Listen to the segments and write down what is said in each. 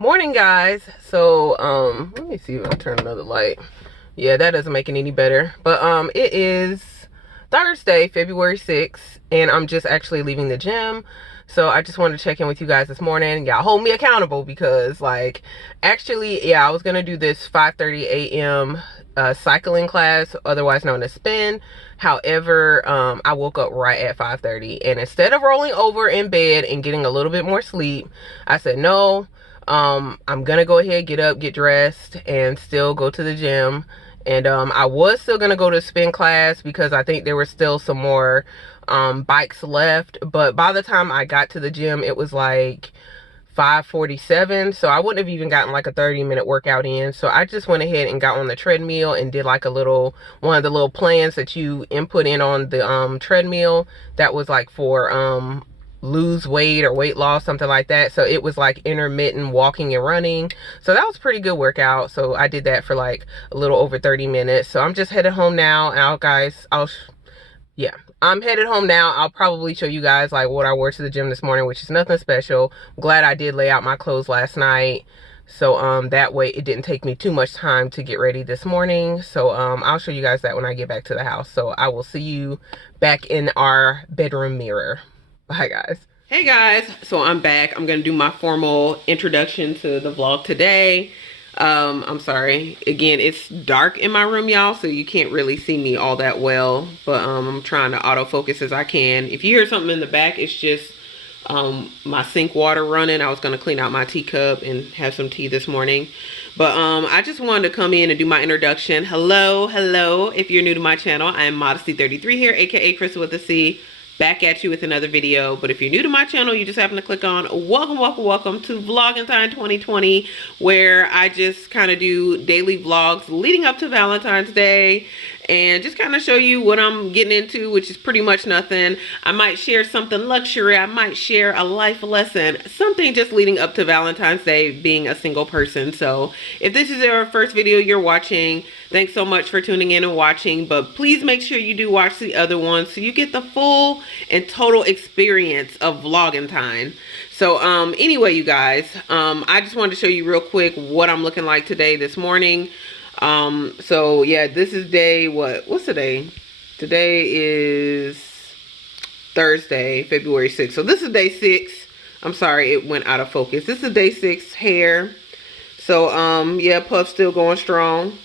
Morning, guys. So let me see if I turn another light. Yeah, that doesn't make it any better. But it is Thursday, February 6th, and I'm just actually leaving the gym. So I just wanted to check in with you guys this morning. Y'all hold me accountable because, like, actually, yeah, I was gonna do this 5:30 a.m. Cycling class, otherwise known as spin. However, I woke up right at 5:30, and instead of rolling over in bed and getting a little bit more sleep, I said no. I'm gonna go ahead, get up, get dressed, and still go to the gym. And I was still gonna go to spin class because I think there were still some more bikes left. But by the time I got to the gym, it was like 5:47, so I wouldn't have even gotten like a 30-minute workout in. So I just went ahead and got on the treadmill and did like a little one of the little plans that you input in on the treadmill that was like for lose weight or weight loss, something like that. So it was like intermittent walking and running, so that was a pretty good workout. So I did that for like a little over 30 minutes. So I'm just headed home now. And yeah, I'm headed home now. I'll probably show you guys like what I wore to the gym this morning, which is nothing special. I'm glad I did lay out my clothes last night, so that way it didn't take me too much time to get ready this morning. So I'll show you guys that when I get back to the house. So I will see you back in our bedroom mirror. Bye, guys. Hey, guys. So I'm back. I'm going to do my formal introduction to the vlog today. I'm sorry. Again, it's dark in my room, y'all, so you can't really see me all that well. But I'm trying to autofocus as I can. If you hear something in the back, it's just my sink water running. I was going to clean out my teacup and have some tea this morning. But I just wanted to come in and do my introduction. Hello. If you're new to my channel, I am Modesty33 here, aka Crystal with a C. Back at you with another video. But if you're new to my channel, you just happen to click on welcome to Entine 2020, where I just kind of do daily vlogs leading up to Valentine's Day and just kind of show you what I'm getting into, which is pretty much nothing. I might share something luxury, I might share a life lesson, something just leading up to Valentine's Day, being a single person. So if this is your first video you're watching, thanks so much for tuning in and watching, but please make sure you do watch the other ones so you get the full and total experience of Vlogentine. So anyway, you guys, I just wanted to show you real quick what I'm looking like today, this morning. So yeah, this is day, what's today? Today is Thursday, February 6th. So this is day 6. I'm sorry, it went out of focus. This is day 6 hair. So yeah, Puff's still going strong.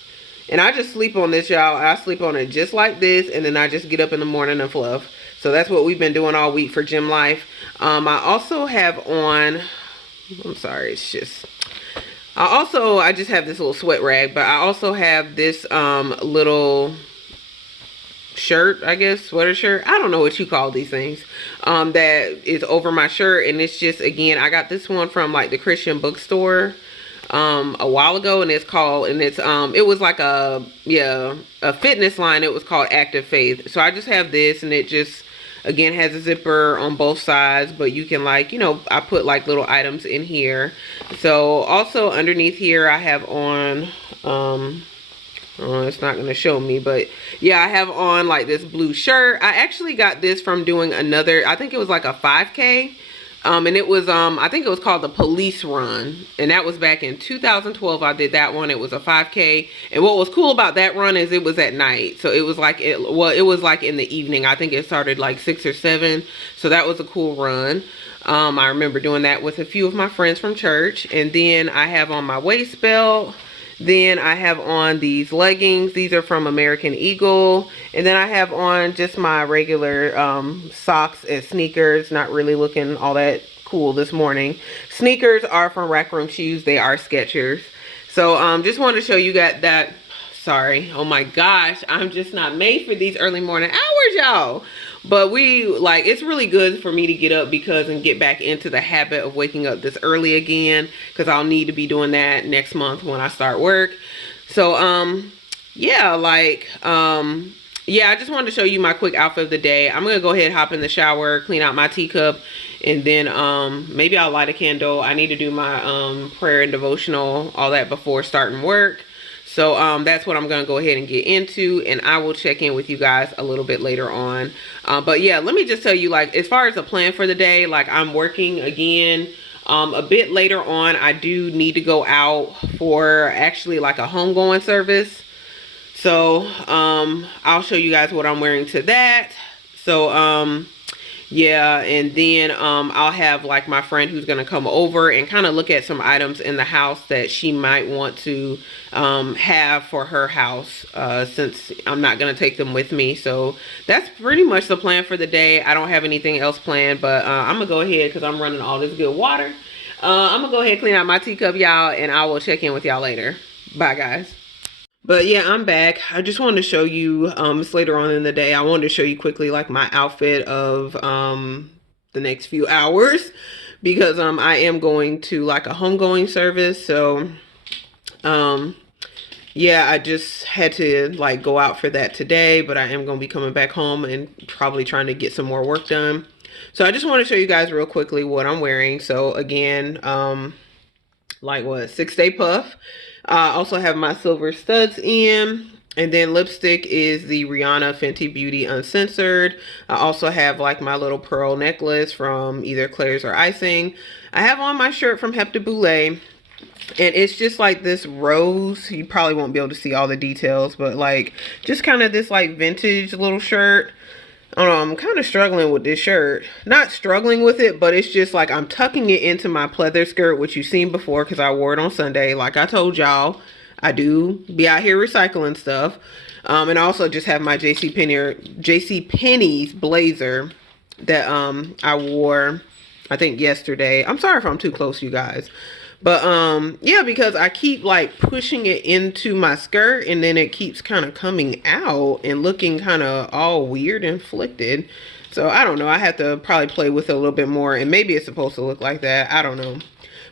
And I just sleep on this, y'all. I sleep on it just like this, and then I just get up in the morning and fluff. So that's what we've been doing all week for gym life. I also have on, I'm sorry, it's just, I just have this little sweat rag, but I also have this little shirt, I guess, sweater shirt. I don't know what you call these things, that is over my shirt. And it's just, again, I got this one from like the Christian bookstore a while ago, and it's called, and it's it was like a fitness line. It was called Active Faith. So I just have this, and it just, again, has a zipper on both sides, but you can, like, you know, I put like little items in here. So also underneath here I have on it's not going to show me, but yeah, I have on like this blue shirt. I actually got this from doing another, I think it was like a 5K. And it was, I think it was called the Police Run. And that was back in 2012. I did that one. It was a 5K. And what was cool about that run is it was at night. So it was like, it was like in the evening. I think it started like 6 or 7. So that was a cool run. I remember doing that with a few of my friends from church. And then I have on my waist belt. Then I have on these leggings. These are from American Eagle. And then I have on just my regular socks and sneakers. Not really looking all that cool this morning. Sneakers are from Rack Room Shoes. They are Skechers. So just wanted to show you that. Sorry. Oh my gosh. I'm just not made for these early morning hours, y'all. But it's really good for me to get up and get back into the habit of waking up this early again, because I'll need to be doing that next month when I start work. So yeah, yeah, I just wanted to show you my quick outfit of the day. I'm gonna go ahead and hop in the shower, clean out my teacup, and then maybe I'll light a candle. I need to do my prayer and devotional, all that before starting work. So that's what I'm going to go ahead and get into, and I will check in with you guys a little bit later on. But yeah, let me just tell you, like, as far as the plan for the day, like, I'm working again. A bit later on, I do need to go out for actually like a homegoing service. So I'll show you guys what I'm wearing to that. So yeah, and then I'll have like my friend who's gonna come over and kind of look at some items in the house that she might want to have for her house, since I'm not gonna take them with me. So that's pretty much the plan for the day. I don't have anything else planned, but I'm gonna go ahead because I'm running all this good water. I'm gonna go ahead and clean out my teacup, y'all, and I will check in with y'all later. Bye, guys. But yeah, I'm back. I just wanted to show you, it's later on in the day. I wanted to show you quickly like my outfit of the next few hours, because I am going to like a homegoing service. So yeah, I just had to like go out for that today, but I am going to be coming back home and probably trying to get some more work done. So I just want to show you guys real quickly what I'm wearing. So again, like what, 6-day puff. I also have my silver studs in, and then lipstick is the Rihanna Fenty Beauty Uncensored. I also have like my little pearl necklace from either Claire's or Icing. I have on my shirt from Hep de Boulet, and it's just like this rose. You probably won't be able to see all the details, but like just kind of this like vintage little shirt. I don't know, I'm kind of struggling with this shirt. Not struggling with it, but it's just like I'm tucking it into my pleather skirt, which you've seen before because I wore it on Sunday. Like I told y'all, I do be out here recycling stuff. And I also just have my JC Penney's blazer that I wore, I think yesterday. I'm sorry if I'm too close, you guys. But yeah, because I keep like pushing it into my skirt, and then it keeps kind of coming out and looking kind of all weird and flicted. So I don't know, I have to probably play with it a little bit more, and maybe it's supposed to look like that, I don't know.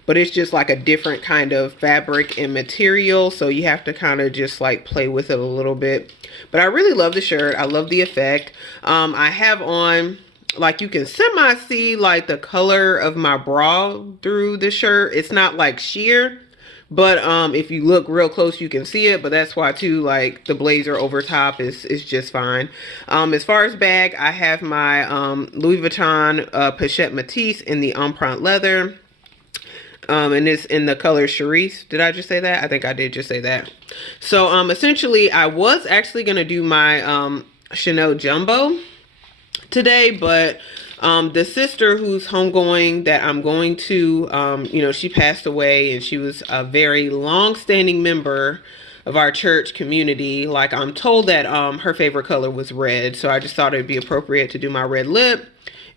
But it's just like a different kind of fabric and material, so you have to kind of just like play with it a little bit. But I really love the shirt. I love the effect. I have on, like, you can semi see like the color of my bra through the shirt. It's not like sheer, but if you look real close you can see it. But that's why too, like, the blazer over top is just fine. As far as bag, I have my Louis Vuitton Pochette Matisse in the Empreinte leather. And it's in the color Charisse. Did I just say that? I think I did just say that. So essentially I was actually gonna do my Chanel Jumbo today, but the sister who's homegoing that I'm going to, you know, she passed away, and she was a very long-standing member of our church community. Like, I'm told that her favorite color was red, so I just thought it'd be appropriate to do my red lip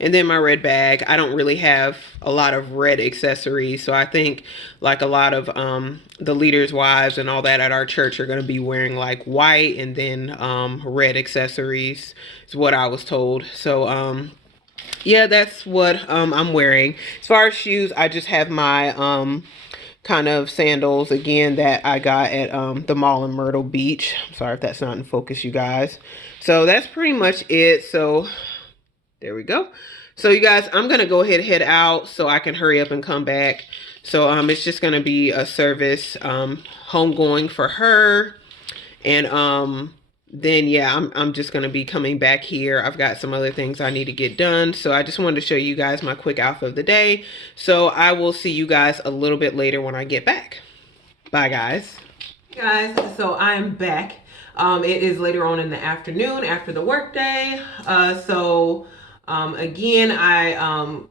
and then my red bag. I don't really have a lot of red accessories, so I think like a lot of the leaders' wives and all that at our church are going to be wearing like white and then red accessories is what I was told. So yeah, that's what I'm wearing. As far as shoes, I just have my kind of sandals again that I got at the mall in Myrtle Beach. I'm sorry if that's not in focus, you guys. So that's pretty much it. So there we go. So you guys, I'm gonna go ahead and head out so I can hurry up and come back. So it's just gonna be a service homegoing for her, and then yeah, I'm just gonna be coming back here. I've got some other things I need to get done, so I just wanted to show you guys my quick outfit of the day. So I will see you guys a little bit later when I get back. Bye, guys. Hey guys, so I'm back. It is later on in the afternoon after the work day. Again, I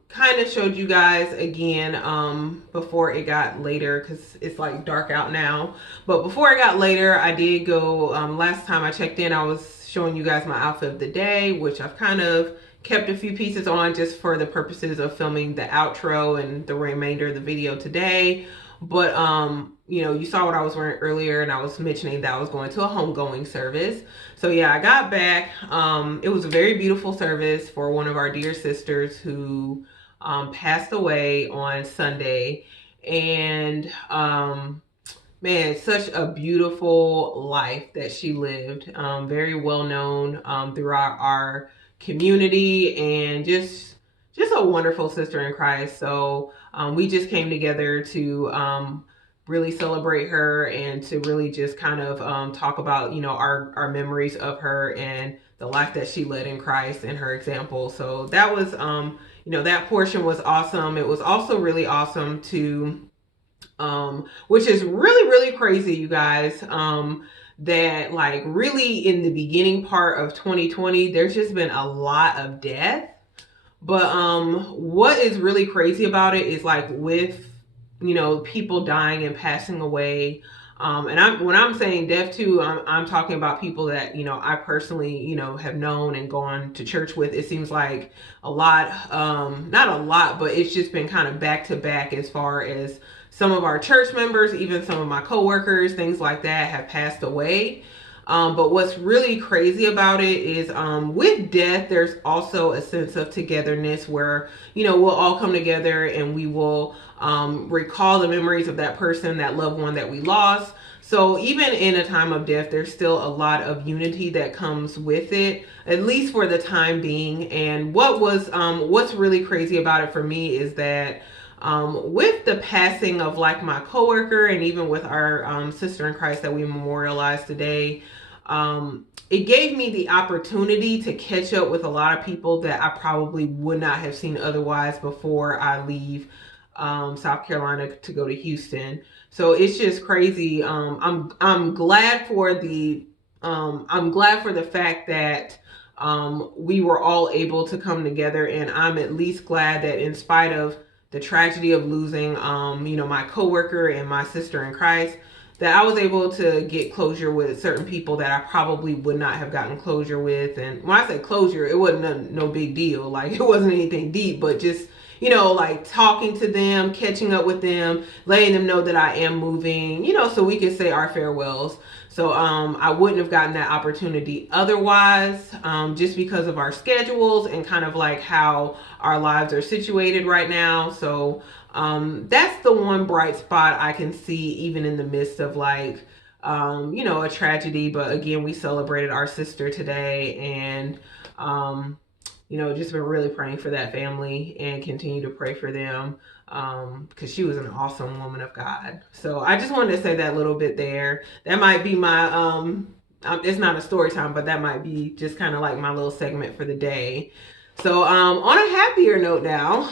kind of showed you guys again before it got later, because it's like dark out now. But before it got later, I did go, last time I checked in, I was showing you guys my outfit of the day, which I've kind of kept a few pieces on just for the purposes of filming the outro and the remainder of the video today. But you know, you saw what I was wearing earlier, and I was mentioning that I was going to a homegoing service. So yeah, I got back. It was a very beautiful service for one of our dear sisters who passed away on Sunday. And man, such a beautiful life that she lived. Very well known throughout our community, and just a wonderful sister in Christ. So we just came together to really celebrate her, and to really just kind of talk about, you know, our memories of her and the life that she led in Christ and her example. So that was that portion was awesome. It was also really awesome to, which is really, really crazy, you guys, that like really in the beginning part of 2020, there's just been a lot of death. But what is really crazy about it is like with, people dying and passing away. And when I'm saying death too, I'm talking about people that, I personally, have known and gone to church with. It seems like a lot, not a lot, but it's just been kind of back to back as far as some of our church members, even some of my coworkers, things like that have passed away. But what's really crazy about it is with death, there's also a sense of togetherness where, we'll all come together and we will recall the memories of that person, that loved one that we lost. So even in a time of death, there's still a lot of unity that comes with it, at least for the time being. And what's really crazy about it for me is that with the passing of like my coworker and even with our sister in Christ that we memorialized today, it gave me the opportunity to catch up with a lot of people that I probably would not have seen otherwise before I leave South Carolina to go to Houston. So it's just crazy. I'm glad for the fact that we were all able to come together, and I'm at least glad that in spite of the tragedy of losing my coworker and my sister in Christ, that I was able to get closure with certain people that I probably would not have gotten closure with. And when I say closure, it wasn't no big deal. Like it wasn't anything deep, but just, like talking to them, catching up with them, letting them know that I am moving, so we could say our farewells. So I wouldn't have gotten that opportunity otherwise, just because of our schedules and kind of like how our lives are situated right now. So that's the one bright spot I can see, even in the midst of like, a tragedy. But again, we celebrated our sister today, and just been really praying for that family and continue to pray for them, because she was an awesome woman of God. So I just wanted to say that little bit there. That might be my, it's not a story time, but that might be just kind of like my little segment for the day. So on a happier note now,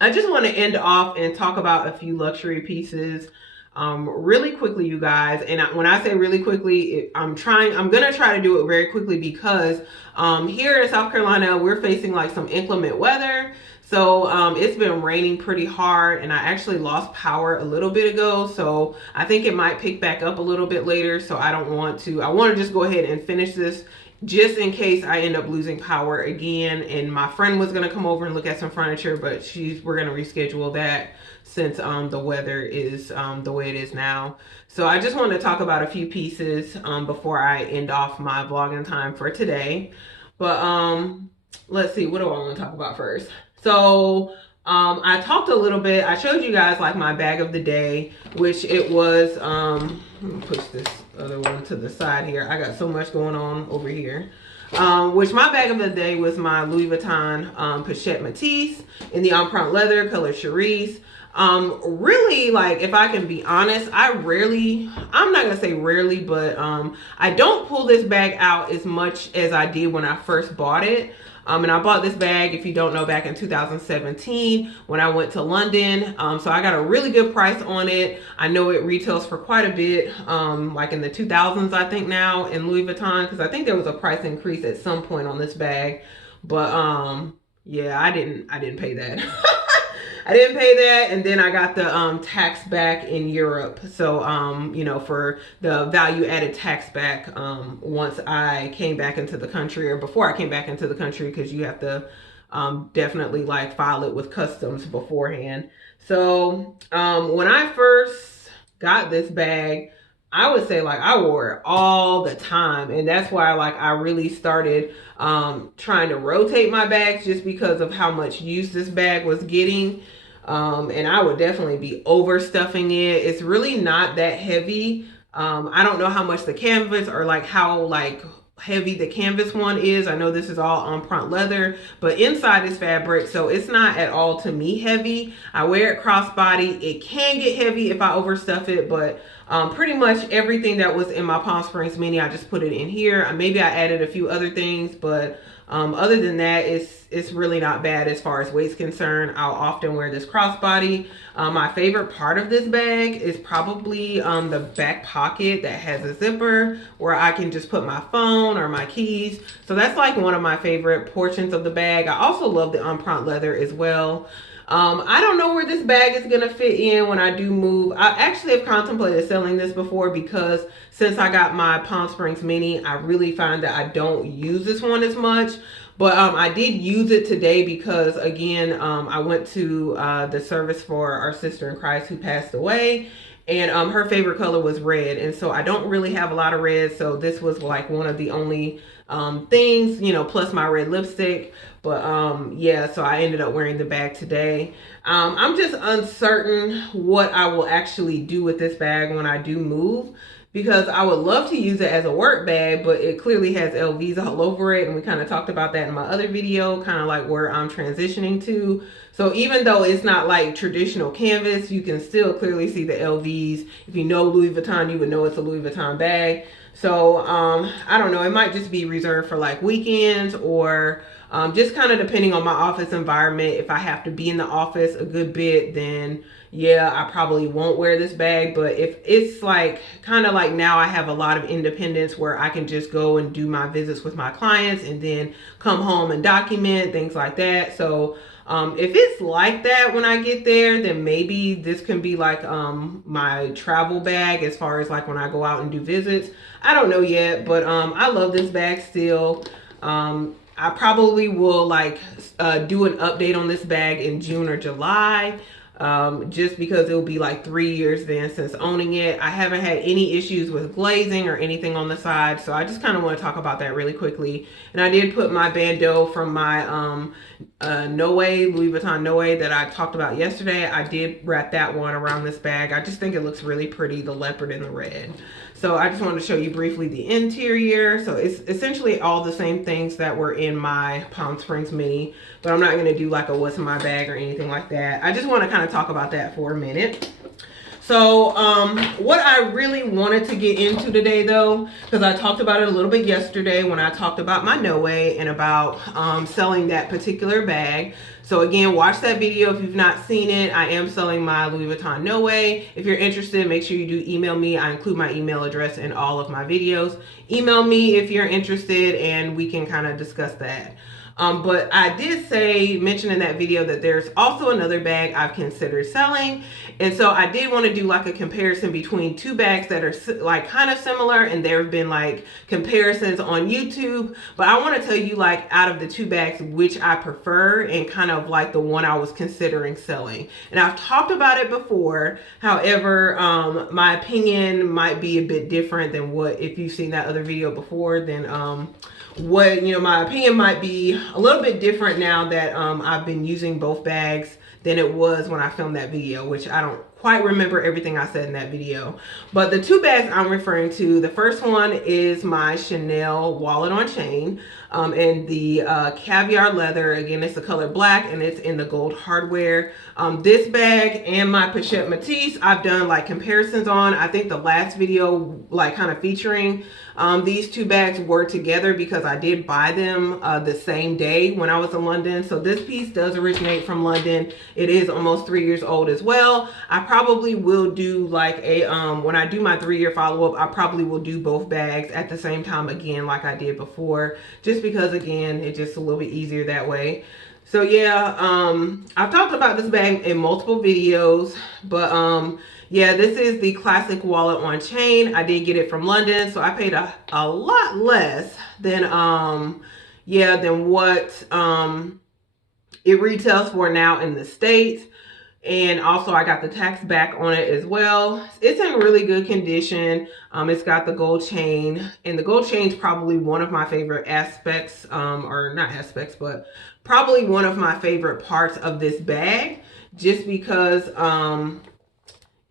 I just want to end off and talk about a few luxury pieces really quickly, you guys. And when I say really quickly, I'm going to try to do it very quickly because here in South Carolina, we're facing like some inclement weather. So it's been raining pretty hard, and I actually lost power a little bit ago. So I think it might pick back up a little bit later. So I want to just go ahead and finish this just in case I end up losing power again. And my friend was going to come over and look at some furniture, but we're going to reschedule that since the weather is the way it is now. So I just want to talk about a few pieces before I end off my vlogging time for today. But let's see, what do I want to talk about first? So I talked a little bit, I showed you guys like my bag of the day, which it was, let me push this other one to the side here. I got so much going on over here. Which my bag of the day was my Louis Vuitton Pochette Matisse in the empreinte leather color Cherise. Really, like, if I can be honest, I'm not gonna say rarely, but I don't pull this bag out as much as I did when I first bought it. And I bought this bag, if you don't know, back in 2017 when I went to London. So I got a really good price on it. I know it retails for quite a bit, like in the 2000s, I think now in Louis Vuitton, because I think there was a price increase at some point on this bag. But yeah, I didn't pay that. I didn't pay that, and then I got the tax back in Europe. So for the value added tax back once I came back into the country, or before I came back into the country, because you have to definitely like file it with customs beforehand. So when I first got this bag, I would say like I wore it all the time, and that's why like I really started trying to rotate my bags, just because of how much use this bag was getting. And I would definitely be overstuffing it. It's really not that heavy. I don't know how much the canvas, or like how like heavy the canvas one is. I know this is all empreinte leather, but inside is fabric, so it's not at all to me heavy. I wear it crossbody. It can get heavy if I overstuff it, but pretty much everything that was in my Palm Springs mini, I just put it in here. Maybe I added a few other things, but Other than that, it's really not bad as far as weight's concerned. I'll often wear this crossbody. My favorite part of this bag is probably the back pocket that has a zipper where I can just put my phone or my keys. So that's like one of my favorite portions of the bag. I also love the unpront leather as well. I don't know where this bag is going to fit in when I do move. I actually have contemplated selling this before because since I got my Palm Springs Mini, I really find that I don't use this one as much. But I did use it today because, again, I went to the service for our sister in Christ who passed away. And her favorite color was red. And so I don't really have a lot of red. So this was like one of the only things, you know, plus my red lipstick. But yeah, so I ended up wearing the bag today. I'm just uncertain what I will actually do with this bag when I do move, because I would love to use it as a work bag, but it clearly has LVs all over it. And we kind of talked about that in my other video, kind of like where I'm transitioning to. So even though it's not like traditional canvas, you can still clearly see the LVs. If you know Louis Vuitton, you would know it's a Louis Vuitton bag. So I don't know, it might just be reserved for like weekends or just kind of depending on my office environment. If I have to be in the office a good bit, then yeah, I probably won't wear this bag. But if it's like kind of like now I have a lot of independence where I can just go and do my visits with my clients and then come home and document things like that. So if it's like that when I get there, then maybe this can be like my travel bag as far as like when I go out and do visits. I don't know yet, but I love this bag still. I probably will like do an update on this bag in June or July. Just because it'll be like 3 years then since owning it. I haven't had any issues with glazing or anything on the side, so I just kind of want to talk about that really quickly. And I did put my bandeau from my No Way, Louis Vuitton No Way that I talked about yesterday. I did wrap that one around this bag. I just think it looks really pretty, the leopard and the red. So I just wanted to show you briefly the interior. So it's essentially all the same things that were in my Palm Springs Mini, but I'm not going to do like a what's in my bag or anything like that. I just want to kind of talk about that for a minute. So what I really wanted to get into today though, because I talked about it a little bit yesterday when I talked about my No Way and about selling that particular bag. So again, watch that video if you've not seen it. I am selling my Louis Vuitton No Way. If you're interested, make sure you do email me. I include my email address in all of my videos. Email me if you're interested and we can kind of discuss that. But I did mention in that video that there's also another bag I've considered selling. And so I did want to do like a comparison between two bags that are like kind of similar, and there have been like comparisons on YouTube. But I want to tell you like out of the two bags, which I prefer and kind of like the one I was considering selling. And I've talked about it before. However, my opinion might be a bit different than what, if you've seen that other video before, then what, you know, my opinion might be a little bit different now that I've been using both bags than it was when I filmed that video, which I don't quite remember everything I said in that video. But the two bags I'm referring to, the first one is my Chanel wallet on chain, and the caviar leather. Again, it's the color black and it's in the gold hardware. This bag and my Pochette Matisse, I've done like comparisons on. I think the last video like kind of featuring these two bags were together because I did buy them the same day when I was in London. So this piece does originate from London. It is almost 3 years old as well. I probably will do like a, when I do my 3-year follow-up, I probably will do both bags at the same time again like I did before, just because again, it's just a little bit easier that way. So yeah, I've talked about this bag in multiple videos, but yeah, this is the classic wallet on chain. I did get it from London, so I paid a lot less than yeah, than what it retails for now in the States. And also I got the tax back on it as well. It's in really good condition. It's got the gold chain, and the gold chain is probably one of my favorite aspects, or not aspects, but probably one of my favorite parts of this bag, just because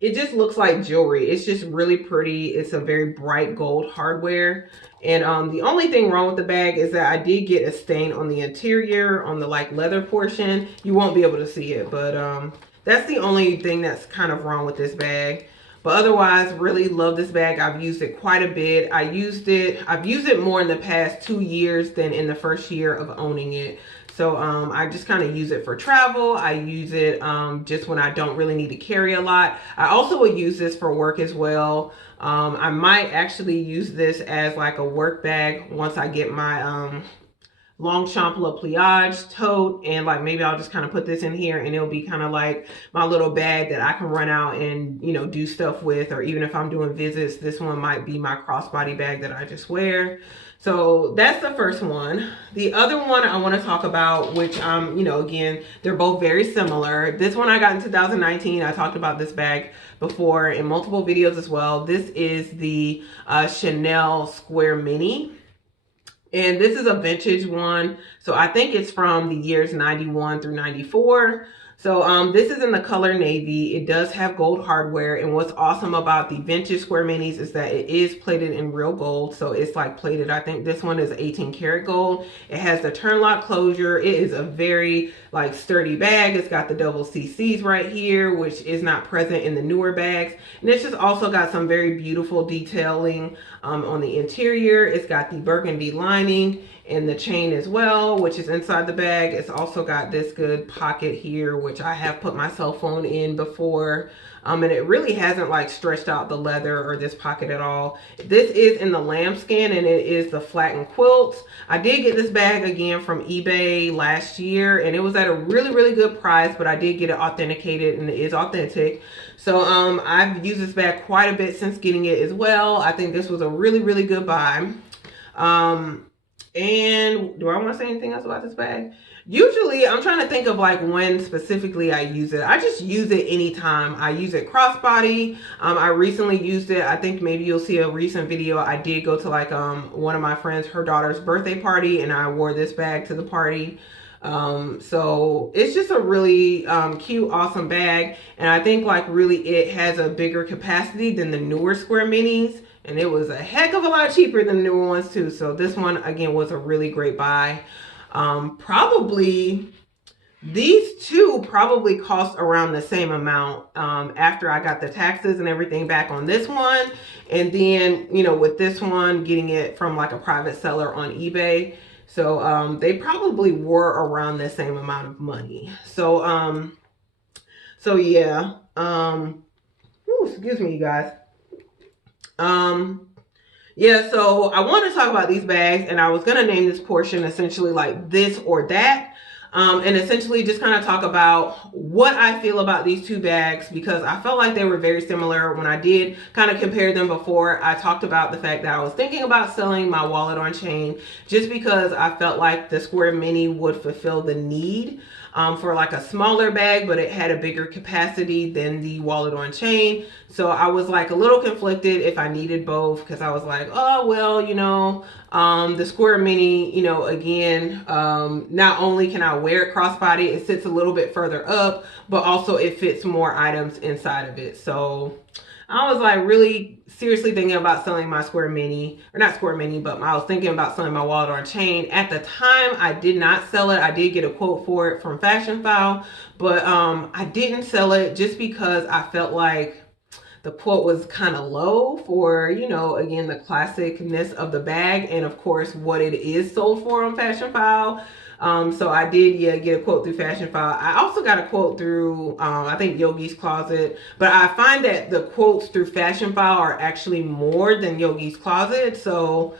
it just looks like jewelry. It's just really pretty. It's a very bright gold hardware. And the only thing wrong with the bag is that I did get a stain on the interior, on the like leather portion. You won't be able to see it, but that's the only thing that's kind of wrong with this bag. But otherwise, really love this bag. I've used it quite a bit. I've used it more in the past 2 years than in the first year of owning it. So I just kind of use it for travel. I use it just when I don't really need to carry a lot. I also will use this for work as well. I might actually use this as like a work bag once I get my Longchamp Le Pliage tote, and like maybe I'll just kind of put this in here and it'll be kind of like my little bag that I can run out and, you know, do stuff with, or even if I'm doing visits, this one might be my crossbody bag that I just wear. So that's the first one. The other one I want to talk about, which you know, again, they're both very similar. This one I got in 2019. I talked about this bag before in multiple videos as well. This is the Chanel Square Mini. And this is a vintage one. So I think it's from the years 91 through 94. So this is in the color navy. It does have gold hardware. And what's awesome about the vintage square minis is that it is plated in real gold. So it's like plated, I think this one is 18 karat gold. It has the turn lock closure. It is a very like sturdy bag. It's got the double CCs right here, which is not present in the newer bags. And it's just also got some very beautiful detailing on the interior. It's got the burgundy lining and the chain as well, which is inside the bag. It's also got this good pocket here, which I have put my cell phone in before. And it really hasn't like stretched out the leather or this pocket at all. This is in the lambskin and it is the flattened quilts. I did get this bag again from eBay last year and it was at a really, really good price, but I did get it authenticated and it is authentic. So I've used this bag quite a bit since getting it as well. I think this was a really, really good buy. And do I want to say anything else about this bag? Usually, I'm trying to think of like when specifically I use it. I just use it anytime. I use it crossbody. I recently used it. I think maybe you'll see a recent video. I did go to like one of my friends, her daughter's birthday party, and I wore this bag to the party. So it's just a really cute, awesome bag. And I think like really it has a bigger capacity than the newer square minis. And it was a heck of a lot cheaper than the newer ones too. So this one again was a really great buy. Probably these two probably cost around the same amount after I got the taxes and everything back on this one. And then, you know, with this one, getting it from like a private seller on eBay. So they probably were around the same amount of money. So so yeah. Excuse me, you guys. Yeah, so I want to talk about these bags, and I was going to name this portion essentially like this or that. And essentially just kind of talk about what I feel about these two bags, because I felt like they were very similar. When I did kind of compare them before, I talked about the fact that I was thinking about selling my wallet on chain just because I felt like the Square Mini would fulfill the need for like a smaller bag, but it had a bigger capacity than the wallet on chain. So I was like a little conflicted if I needed both, because I was like, oh, well, you know, the Square Mini, you know, again, not only can I wear it crossbody, it sits a little bit further up, but also it fits more items inside of it. So I was like really seriously thinking about selling my Square Mini, or not Square Mini, but I was thinking about selling my wallet on chain. At the time, I did not sell it. I did get a quote for it from Fashion File, but I didn't sell it just because I felt like the quote was kind of low for, you know, again, the classicness of the bag and of course what it is sold for on Fashion File. So I did, yeah, get a quote through Fashion File. I also got a quote through, I think Yogi's Closet, but I find that the quotes through Fashion File are actually more than Yogi's Closet. So,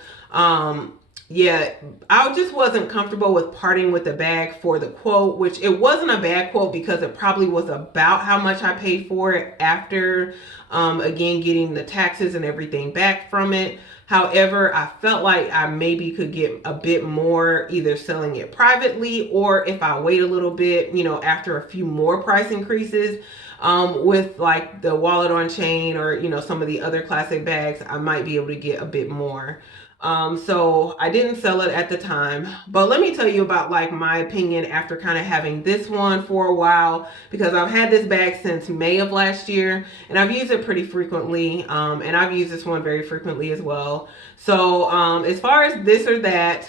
yeah, I just wasn't comfortable with parting with the bag for the quote, which it wasn't a bad quote because it probably was about how much I paid for it after, again, getting the taxes and everything back from it. However, I felt like I maybe could get a bit more either selling it privately, or if I wait a little bit, you know, after a few more price increases with like the wallet on chain or, you know, some of the other classic bags, I might be able to get a bit more. So I didn't sell it at the time, but let me tell you about like my opinion after kind of having this one for a while, because I've had this bag since May of last year and I've used it pretty frequently. And I've used this one very frequently as well. So, as far as this or that,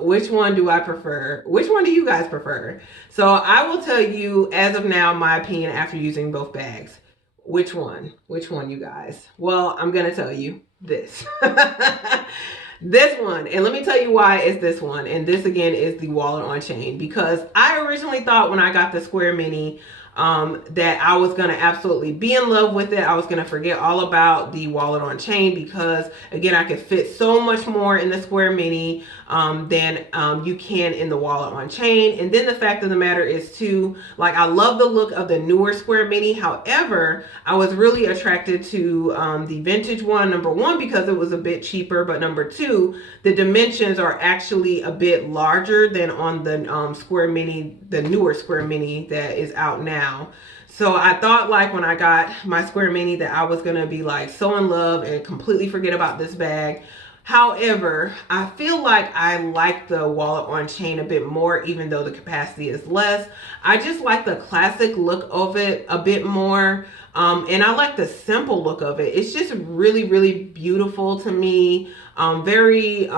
which one do I prefer? Which one do you guys prefer? So I will tell you as of now, my opinion after using both bags. Which one? Which one, you guys? Well, I'm gonna tell you this. This one. And let me tell you why it's this one. And this again is the wallet on chain, because I originally thought when I got the Square Mini that I was going to absolutely be in love with it. I was going to forget all about the wallet on chain, because again, I could fit so much more in the Square Mini than you can in the wallet on chain. And then the fact of the matter is too, like, I love the look of the newer Square Mini. However, I was really attracted to the vintage one, number one, because it was a bit cheaper, but number two, the dimensions are actually a bit larger than on the Square Mini, the newer Square Mini that is out now. So I thought, like, when I got my Square Mini, that I was going to be like so in love and completely forget about this bag. However, I feel like I like the wallet on chain a bit more, even though the capacity is less. I just like the classic look of it a bit more. And I like the simple look of it. It's just really, really beautiful to me. Very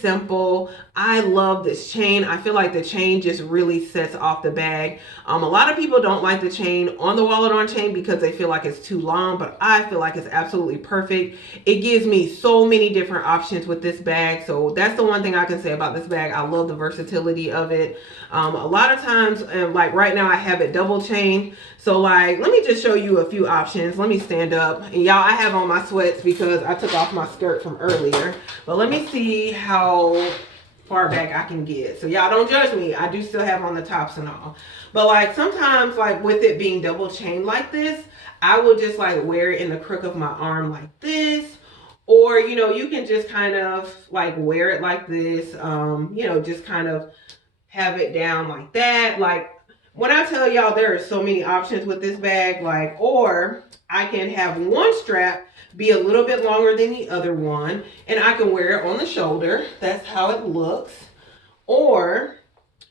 simple. I love this chain. I feel like the chain just really sets off the bag. A lot of people don't like the chain on the wallet on chain because they feel like it's too long, but I feel like it's absolutely perfect. It gives me so many different options with this bag. So that's the one thing I can say about this bag. I love the versatility of it. A lot of times, like right now, I have it double chain. So like, let me just show you a few options. Let me stand up. And y'all, I have on my sweats because I took off my skirt from earlier. But let me see how far back I can get. So y'all don't judge me. I do still have on the tops and all. But like sometimes, like with it being double chain like this, I will just like wear it in the crook of my arm like this. Or, you know, you can just kind of like wear it like this. You know, just kind of have it down like that. Like, when I tell y'all, there are so many options with this bag, like, or I can have one strap be a little bit longer than the other one, and I can wear it on the shoulder. That's how it looks. Or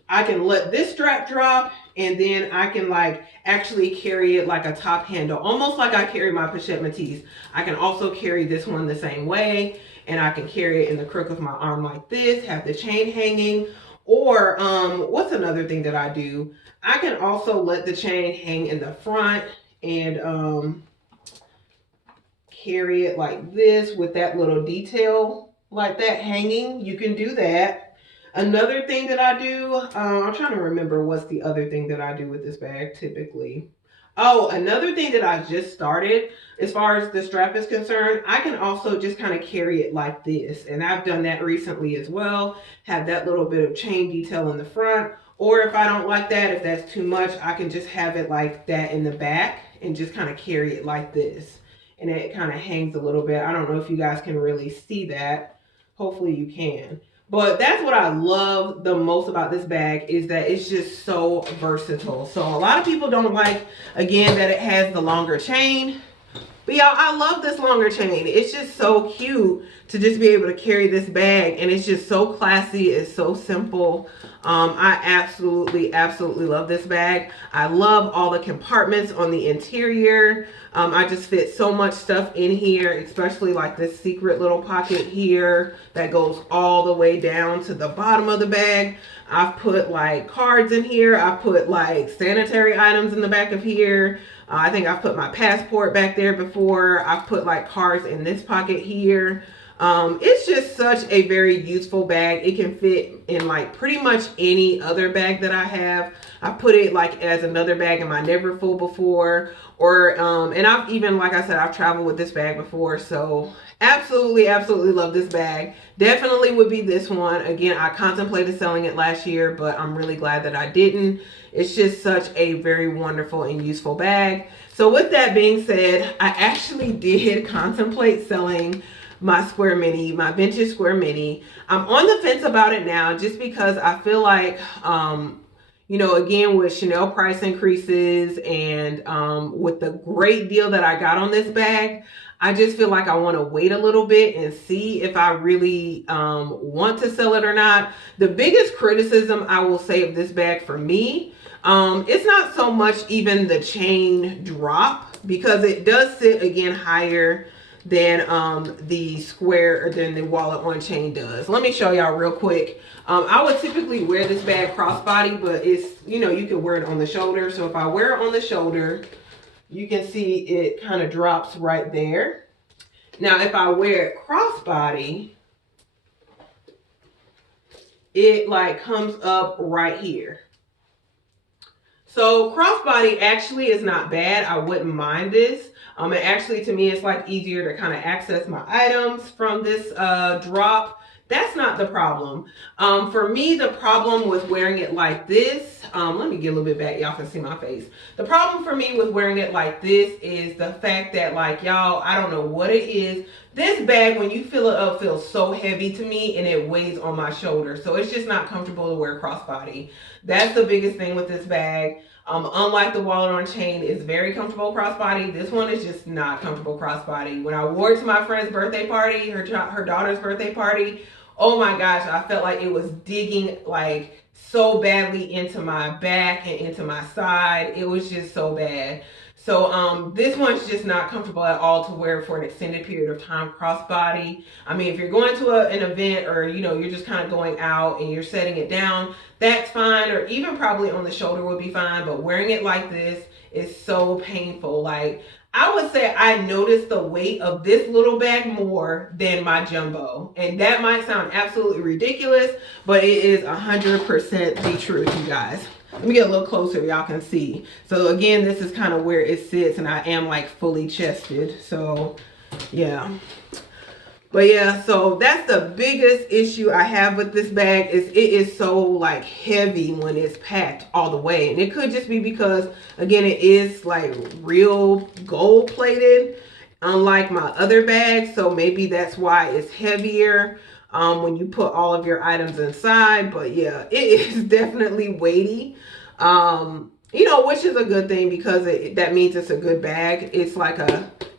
I can let this strap drop, and then I can like actually carry it like a top handle, almost like I carry my pochette Matisse. I can also carry this one the same way, and I can carry it in the crook of my arm like this, have the chain hanging. Or what's another thing that I do? I can also let the chain hang in the front and carry it like this with that little detail like that hanging. You can do that. Another thing that I do, I'm trying to remember what's the other thing that I do with this bag typically. Oh, another thing that I just started, as far as the strap is concerned, I can also just kind of carry it like this. And I've done that recently as well. Have that little bit of chain detail in the front. Or if I don't like that, if that's too much, I can just have it like that in the back and just kind of carry it like this. And it kind of hangs a little bit. I don't know if you guys can really see that. Hopefully you can. But that's what I love the most about this bag, is that it's just so versatile. So a lot of people don't like, again, that it has the longer chain. But y'all, I love this longer chain. It's just so cute to just be able to carry this bag. And it's just so classy. It's so simple. I absolutely love this bag. I love all the compartments on the interior. I just fit so much stuff in here, especially like this secret little pocket here that goes all the way down to the bottom of the bag. I've put like cards in here. I've put like sanitary items in the back of here. I think I've put my passport back there before. I've put like cards in this pocket here. It's just such a very useful bag. It can fit in like pretty much any other bag that I have. I put it like as another bag in my Neverfull before, or and I've even, like I said, I've traveled with this bag before. So absolutely love this bag. Definitely would be this one. Again, I contemplated selling it last year, but I'm really glad that I didn't. It's just such a very wonderful and useful bag. So with that being said, I actually did contemplate selling my Square Mini, my vintage Square Mini. I'm on the fence about it now, just because I feel like, you know, again, with Chanel price increases and with the great deal that I got on this bag, I just feel like I want to wait a little bit and see if I really want to sell it or not. The biggest criticism I will say of this bag for me, it's not so much even the chain drop, because it does sit, again, higher than the Square, or than the wallet on chain does. Let me show y'all real quick. I would typically wear this bag crossbody, but it's, you know, you can wear it on the shoulder. So if I wear it on the shoulder, you can see it kind of drops right there. Now, if I wear it crossbody, it like comes up right here. So crossbody actually is not bad. I wouldn't mind this. And actually, to me, it's like easier to kind of access my items from this drop. That's not the problem. For me, the problem with wearing it like this, let me get a little bit back. Y'all can see my face. The problem for me with wearing it like this is the fact that, like, y'all, I don't know what it is. This bag, when you fill it up, feels so heavy to me and it weighs on my shoulder. So it's just not comfortable to wear crossbody. That's the biggest thing with this bag. Unlike the wallet on chain, it's very comfortable crossbody. This one is just not comfortable crossbody. When I wore it to my friend's birthday party, her daughter's birthday party, oh my gosh, I felt like it was digging like so badly into my back and into my side. It was just so bad. So this one's just not comfortable at all to wear for an extended period of time crossbody. I mean, if you're going to an event, or you're just kind of going out and you're setting it down, that's fine, or even probably on the shoulder would be fine. But wearing it like this is so painful. Like, I would say I noticed the weight of this little bag more than my jumbo. And that might sound absolutely ridiculous, but it is 100% the truth, you guys. Let me get a little closer, y'all can see. So again, this is kind of where it sits, and I am like fully chested. So yeah. But yeah, so that's the biggest issue I have with this bag, is it is so like heavy when it's packed all the way. And it could just be because, again, it is like real gold plated, unlike my other bags. So maybe that's why it's heavier when you put all of your items inside. But yeah, it is definitely weighty. Which is a good thing, because that means it's a good bag. It's like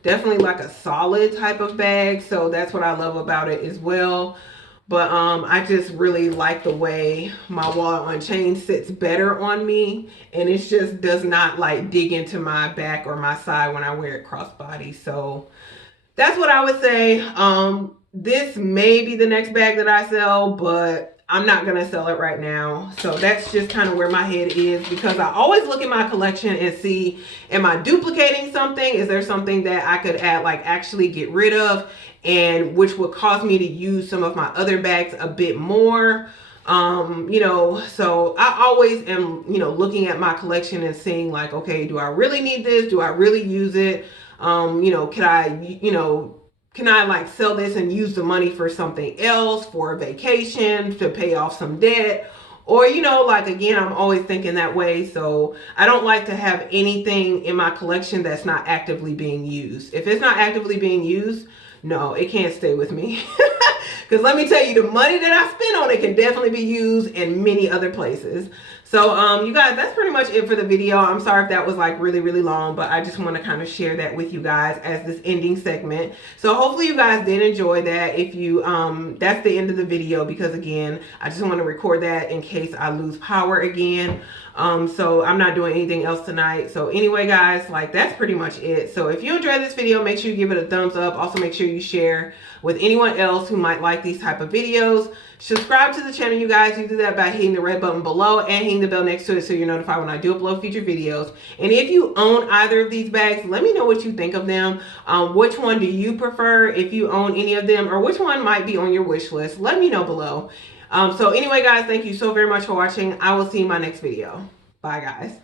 definitely like a solid type of bag. So that's what I love about it as well. But I just really like the way my wallet on chain sits better on me. And it just does not like dig into my back or my side when I wear it crossbody. So that's what I would say. This may be the next bag that I sell, but I'm not going to sell it right now. So that's just kind of where my head is, because I always look at my collection and see, am I duplicating something? Is there something that I could actually get rid of, and which would cause me to use some of my other bags a bit more? So I always am, looking at my collection and seeing like, okay, do I really need this? Do I really use it? Can I like sell this and use the money for something else, for a vacation, to pay off some debt? Or, again, I'm always thinking that way. So I don't like to have anything in my collection that's not actively being used. If it's not actively being used, no, it can't stay with me. Because let me tell you, the money that I spend on it can definitely be used in many other places. So you guys, that's pretty much it for the video. I'm sorry if that was like really, really long, but I just want to kind of share that with you guys as this ending segment. So hopefully you guys did enjoy that. If you, that's the end of the video, because again, I just want to record that in case I lose power again. So I'm not doing anything else tonight. So anyway, guys, like that's pretty much it. So if you enjoyed this video, make sure you give it a thumbs up. Also make sure you share with anyone else who might like these type of videos. Subscribe to the channel, you guys. You do that by hitting the red button below and hitting the bell next to it so you're notified when I do upload future videos. And if you own either of these bags, let me know what you think of them. Which one do you prefer, if you own any of them, or which one might be on your wish list? Let me know below. So anyway, guys, thank you so very much for watching. I will see you in my next video. Bye, guys.